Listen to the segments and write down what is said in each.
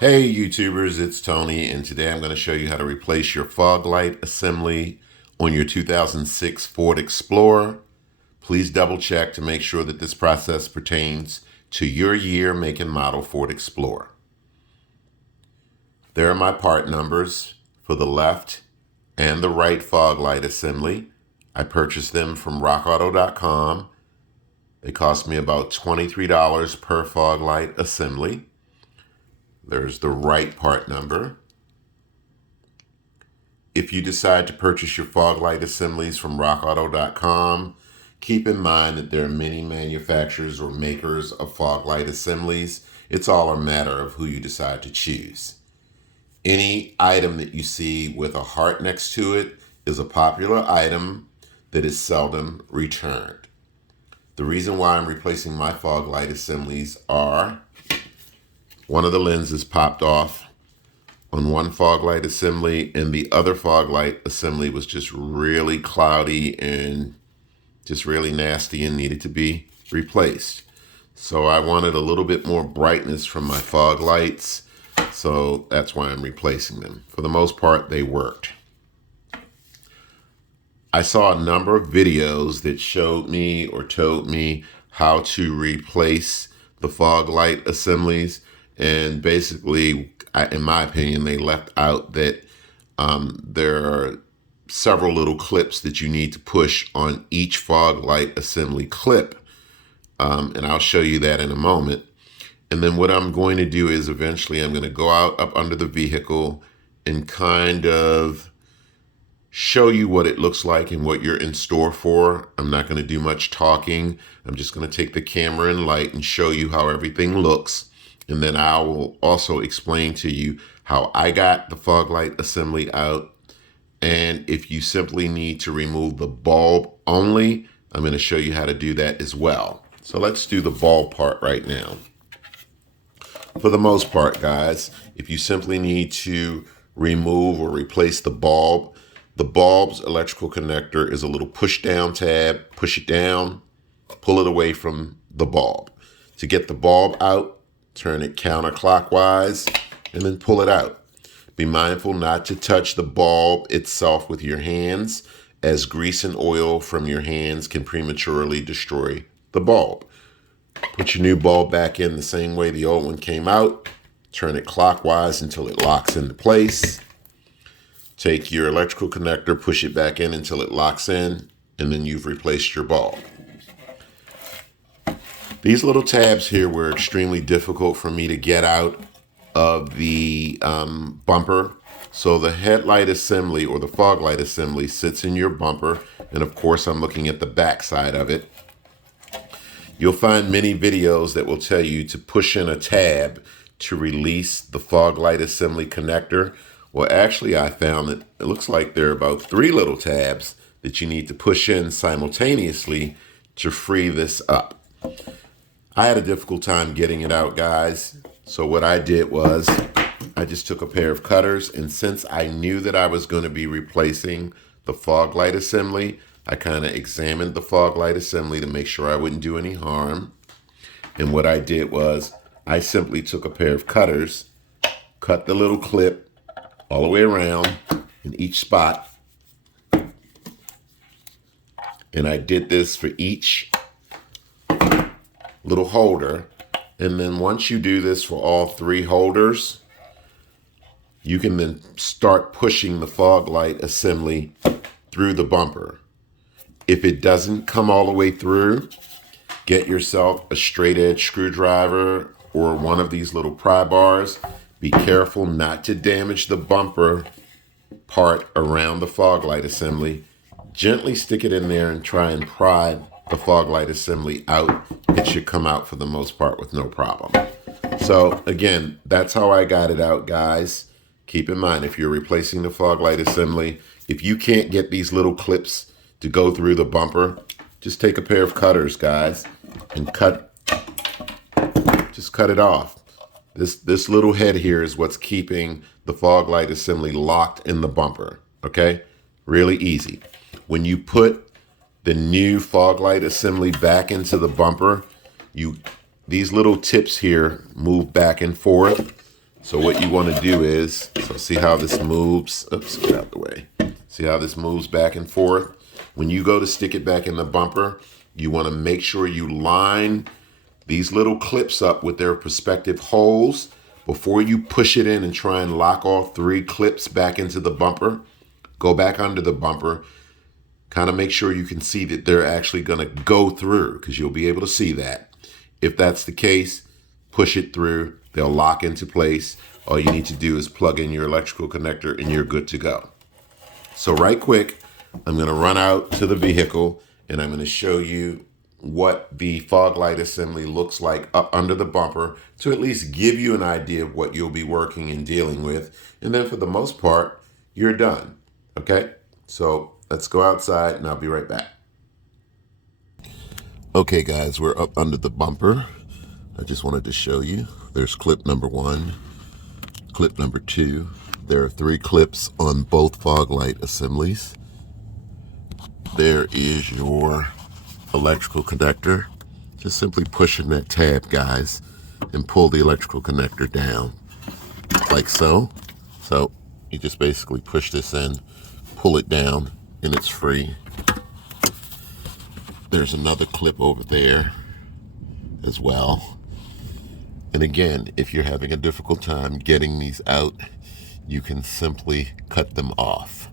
Hey YouTubers, it's Tony, and today I'm going to show you how to replace your fog light assembly on your 2006 Ford Explorer. Please double check to make sure that this process pertains to your year, make, and model Ford Explorer. There are my part numbers for the left and the right fog light assembly. I purchased them from rockauto.com. They cost me about $23 per fog light assembly. There's the right part number. If you decide to purchase your fog light assemblies from rockauto.com, keep in mind that there are many manufacturers or makers of fog light assemblies. It's all a matter of who you decide to choose. Any item that you see with a heart next to it is a popular item that is seldom returned. The reason why I'm replacing my fog light assemblies are one of the lenses popped off on one fog light assembly, and the other fog light assembly was just really cloudy and just really nasty and needed to be replaced. So I wanted a little bit more brightness from my fog lights, so that's why I'm replacing them. For the most part, they worked. I saw a number of videos that showed me or told me how to replace the fog light assemblies, and basically, in my opinion, they left out that there are several little clips that you need to push on each fog light assembly clip, and I'll show you that in a moment. And then what I'm going to do is eventually I'm going to go out up under the vehicle and kind of show you what it looks like and what you're in store for. I'm not going to do much talking. I'm just going to take the camera and light and show you how everything looks. And then I will also explain to you how I got the fog light assembly out. And if you simply need to remove the bulb only, I'm going to show you how to do that as well. So let's do the bulb part right now. For the most part, guys, if you simply need to remove or replace the bulb's electrical connector is a little push down tab. Push it down, pull it away from the bulb. To get the bulb out, turn it counterclockwise and then pull it out. Be mindful not to touch the bulb itself with your hands, as grease and oil from your hands can prematurely destroy the bulb. Put your new bulb back in the same way the old one came out. Turn it clockwise until it locks into place. Take your electrical connector, push it back in until it locks in, and then you've replaced your bulb. These little tabs here were extremely difficult for me to get out of the bumper. So the headlight assembly or the fog light assembly sits in your bumper, and of course I'm looking at the back side of it. You'll find many videos that will tell you to push in a tab to release the fog light assembly connector. Well, actually, I found that it looks like there are about 3 little tabs that you need to push in simultaneously to free this up. I had a difficult time getting it out, guys. So what I did was I just took a pair of cutters, and since I knew that I was going to be replacing the fog light assembly, I kind of examined the fog light assembly to make sure I wouldn't do any harm. And what I did was I simply took a pair of cutters, cut the little clip all the way around in each spot. And I did this for each little holder. And then once you do this for all 3 holders, you can then start pushing the fog light assembly through the bumper. If it doesn't come all the way through, get yourself a straight edge screwdriver or one of these little pry bars. Be careful not to damage the bumper part around the fog light assembly. Gently stick it in there and try and pry the fog light assembly out. It should come out for the most part with no problem. So again, that's how I got it out, guys. Keep in mind, if you're replacing the fog light assembly, if you can't get these little clips to go through the bumper, just take a pair of cutters, guys, and just cut it off. This little head here is what's keeping the fog light assembly locked in the bumper, okay? Really easy. When you put the new fog light assembly back into the bumper, these little tips here move back and forth. So what you want to do is, so see how this moves. Oops, get out the way. See how this moves back and forth? When you go to stick it back in the bumper, you want to make sure you line these little clips up with their respective holes before you push it in and try and lock all 3 clips back into the bumper. Go back under the bumper. Kind of make sure you can see that they're actually going to go through, because you'll be able to see that. If that's the case, push it through. They'll lock into place. All you need to do is plug in your electrical connector and you're good to go. So right quick, I'm going to run out to the vehicle and I'm going to show you what the fog light assembly looks like up under the bumper to at least give you an idea of what you'll be working and dealing with. And then for the most part, you're done. Okay, so let's go outside and I'll be right back. Okay guys, we're up under the bumper. I just wanted to show you. There's clip number 1, clip number 2. There are 3 clips on both fog light assemblies. There is your electrical connector. Just simply push in that tab, guys, and pull the electrical connector down like so. So you just basically push this in, pull it down, and it's free. There's another clip over there as well. And again, if you're having a difficult time getting these out, you can simply cut them off.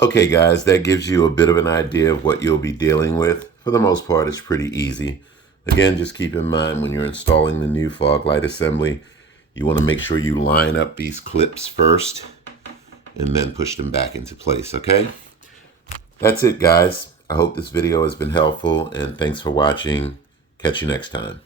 Okay guys, that gives you a bit of an idea of what you'll be dealing with. For the most part, it's pretty easy. Again, just keep in mind when you're installing the new fog light assembly, you want to make sure you line up these clips first and then push them back into place, okay? That's it, guys. I hope this video has been helpful, and thanks for watching. Catch you next time.